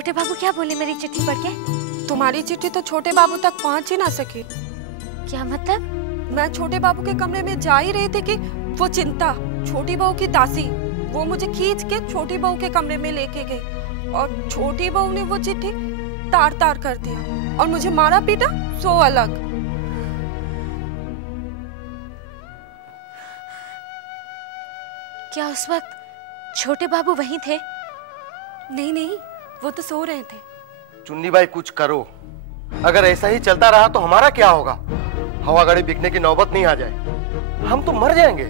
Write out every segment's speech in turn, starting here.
छोटे बाबू क्या बोले मेरी चिट्ठी पढ़ के? तुम्हारी चिट्ठी तो छोटे बाबू तक पहुंच ही ना सकी। क्या मतलब? मैं छोटे बाबू के कमरे में जा ही रही थी कि वो चिंता, छोटी बहू की दासी, वो मुझे खींच के छोटी बहू के कमरे में लेके गई और छोटी बहू ने वो चिट्ठी तार तार कर दिया और मुझे मारा पीटा सो अलग। क्या उस वक्त छोटे बाबू वहीं थे? नहीं नहीं, वो तो सो रहे थे। चुन्नी बाई कुछ करो, अगर ऐसा ही चलता रहा तो हमारा क्या होगा? हवा गाड़ी बिकने की नौबत नहीं आ जाए, हम तो मर जाएंगे।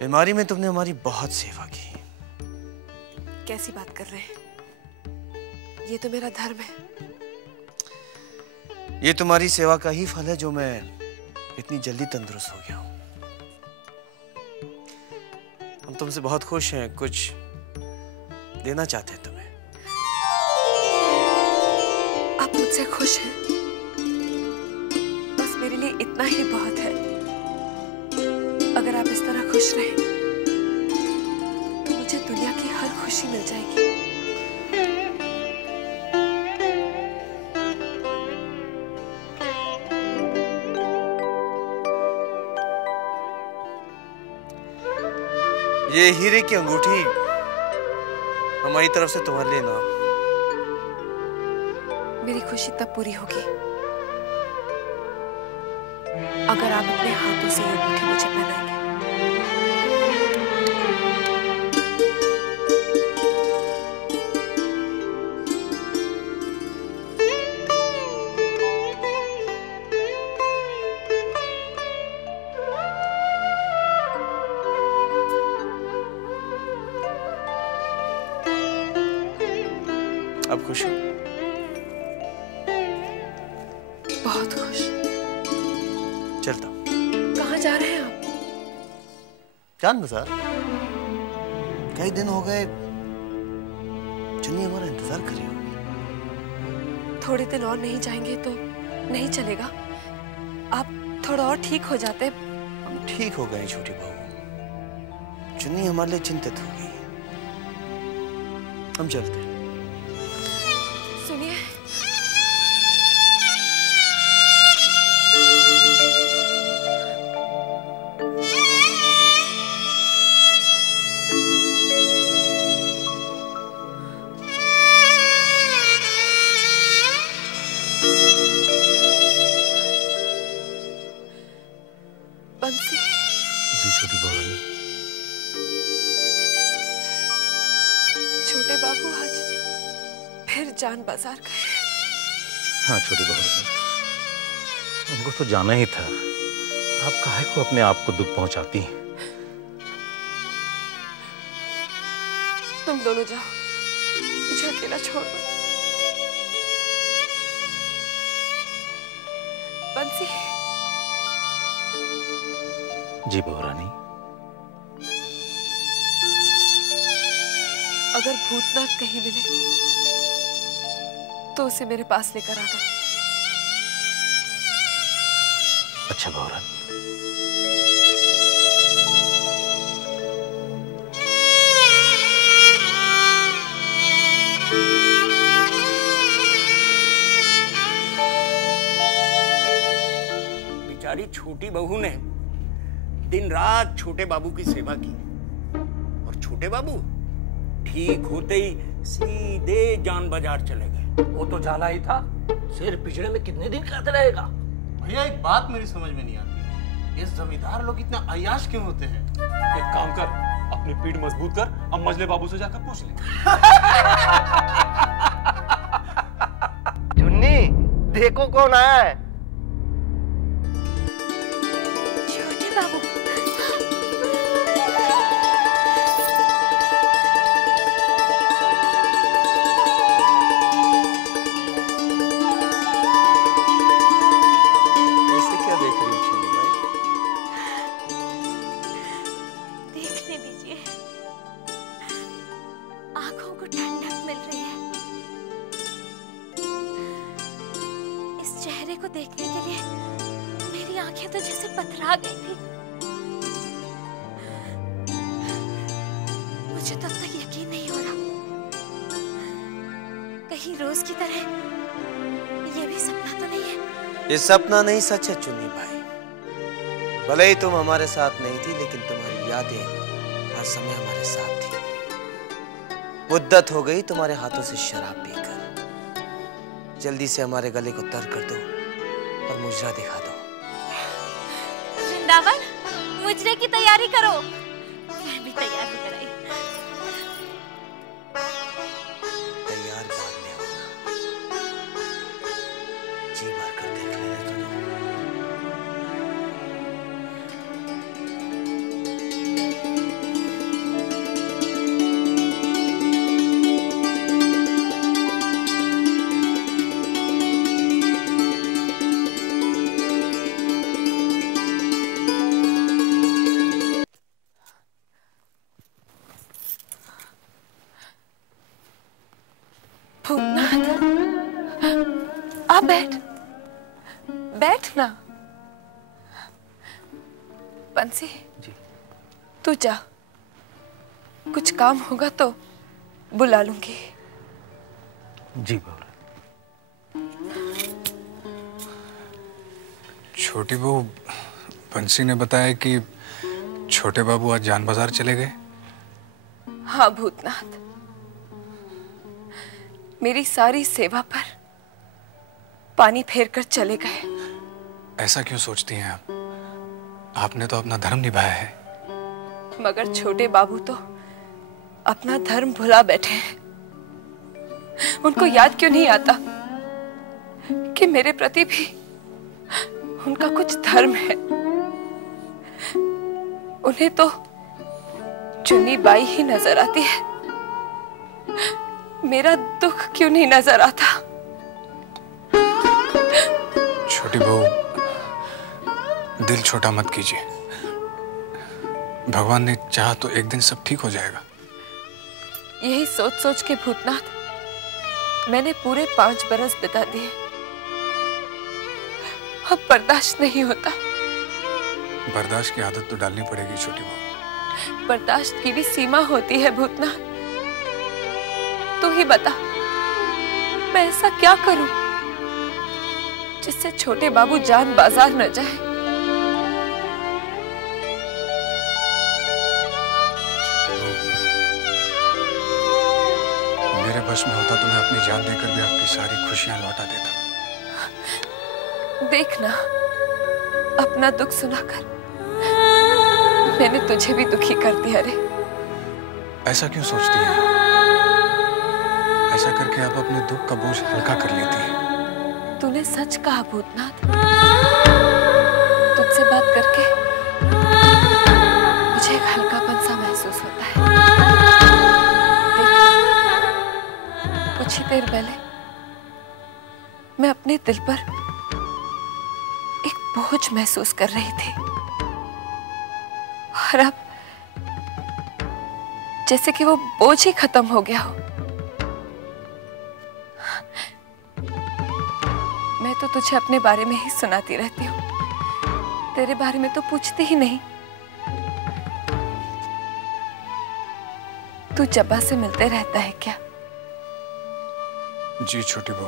बीमारी में तुमने हमारी बहुत सेवा की। कैसी बात कर रहे हैं? ये तो मेरा धर्म है। ये तुम्हारी सेवा का ही फल है जो मैं इतनी जल्दी तंदुरुस्त हो गया हूं। हम तुमसे बहुत खुश हैं, कुछ देना चाहते हैं तुम्हें। आप मुझसे खुश हैं? बस मेरे लिए इतना ही बहुत है। अगर आप इस तरह खुश रहें तो मुझे दुनिया की हर खुशी मिल जाएगी। ये हीरे की अंगूठी हमारी तरफ से तुम्हारे लिए इनाम। मेरी खुशी तब पूरी होगी अगर आप अपने हाथों से ये अंगूठी मुझे पहनाएंगे। अब खुश हो? बहुत खुश। चलता। कहाँ जा रहे हैं आप? चांद बाजार। कई दिन हो गए, चुन्नी हमारा इंतजार कर रही होगी। थोड़े दिन और नहीं जाएंगे तो नहीं चलेगा। आप थोड़ा और ठीक हो जाते। हम ठीक हो गए छोटी बहू, चुन्नी हमारे लिए चिंतित हो गई। हम चलते हैं। सुनिए, बंसी। जी छोटी बहू। छोटे बाबू आज फिर जान बाजार गए। हाँ छोटी बहू, उनको तो जाना ही था। आप काहे को अपने आप को दुख पहुंचाती हैं? तुम दोनों जाओ, मुझे अकेला छोड़ दो। बंसी। जी बहू रानी। अगर भूतनाथ कहीं मिले तो उसे मेरे पास लेकर आना। अच्छा बहू रानी। बेचारी छोटी बहू ने दिन रात छोटे बाबू की सेवा की और छोटे बाबू ठीक होते ही सीधे जान बाजार चले गए। वो तो जाना ही था, सिर पिछड़े में कितने दिन कहते रहेगा? भैया एक बात मेरी समझ में नहीं आती, ये जमींदार लोग इतना अय्याश क्यों होते हैं? एक काम कर, अपनी पीठ मजबूत कर, अब मजले बाबू से जाकर पूछ ले। चुन्नी देखो कौन आया है। छोटे बाबू। ऐसे क्या देख रही हो चुन्नी भाई? को देखने के लिए मेरी आंखें तो जैसे पथरा गई थी। मुझे तब तक यकीन नहीं हो रहा, कहीं रोज की तरह ये भी सपना तो नहीं है। ये सपना नहीं, सच है चुन्नी भाई। भले ही तुम हमारे साथ नहीं थी, लेकिन तुम्हारी यादें हर समय हमारे साथ थी। मुद्दत हो गई तुम्हारे हाथों से शराब पीकर। जल्दी से हमारे गले को तर कर दो और मुजरा दिखा दो। वृंदावन, मुजरे की तैयारी करो। मैं भी तैयार होकर आई। तैयार बाद में होना, जी भर कर देख लेने तो दो। आप बैठ ना। बंसी जी। तू जा, कुछ काम होगा तो बुला लूंगी। जी बाबू। छोटी बहू, बंसी ने बताया कि छोटे बाबू आज जान बाजार चले गए। हाँ भूतनाथ, मेरी सारी सेवा पर पानी फेर कर चले गए। ऐसा क्यों सोचती हैं आप? आपने तो अपना धर्म निभाया है। मगर छोटे बाबू तो अपना धर्म भुला बैठे हैं। उनको याद क्यों नहीं आता कि मेरे प्रति भी उनका कुछ धर्म है। उन्हें तो चुन्नी बाई ही नजर आती है। मेरा दुख क्यों नहीं नजर आता? छोटी बहू, दिल छोटा मत कीजिए। भगवान ने चाहा तो एक दिन सब ठीक हो जाएगा। यही सोच सोच के भूतनाथ मैंने पूरे 5 बरस बिता दिए। अब बर्दाश्त नहीं होता। बर्दाश्त की आदत तो डालनी पड़ेगी छोटी बहू। बर्दाश्त की भी सीमा होती है भूतनाथ। तू ही बता, मैं ऐसा क्या करूं जिससे छोटे बाबू जान बाजार न जाए। मेरे बस में होता तो मैं अपनी जान देकर भी आपकी सारी खुशियां लौटा देता। देखना, अपना दुख सुनाकर मैंने तुझे भी दुखी कर दिया रे। ऐसा क्यों सोचती हैं? ऐसा करके आप अपने दुख का बोझ हल्का कर लेती हैं। तूने सच कहा भूतनाथ। तुझसे बात करके मुझे एक हल्कापन सा महसूस होता है। कुछ ही देर पहले मैं अपने दिल पर एक बोझ महसूस कर रही थी, और अब जैसे कि वो बोझ ही खत्म हो गया हो। मैं तो तुझे अपने बारे में ही सुनाती रहती हूँ, तेरे बारे में तो पूछती ही नहीं। तू जब्बा से मिलते रहता है क्या? जी छोटी बहू,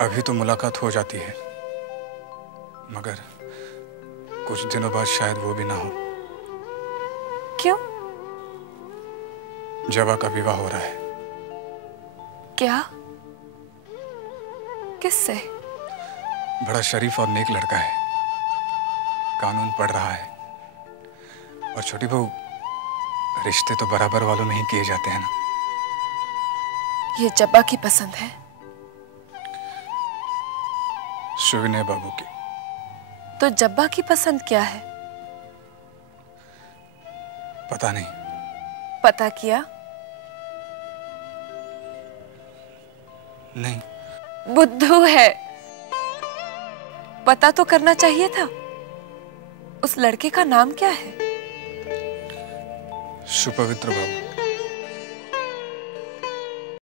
अभी तो मुलाकात हो जाती है, मगर कुछ दिनों बाद शायद वो भी ना हो। क्यों? जबा का विवाह हो रहा है। क्या? किससे? बड़ा शरीफ और नेक लड़का है, कानून पढ़ रहा है। और छोटी बहू, रिश्ते तो बराबर वालों में ही किए जाते हैं ना। ये जब्बा की पसंद है? सुविनय बाबू की। तो जब्बा की पसंद क्या है? पता नहीं। पता किया? नहीं। बुद्धू है, पता तो करना चाहिए था। उस लड़के का नाम क्या है? सुपवित्र बाबू।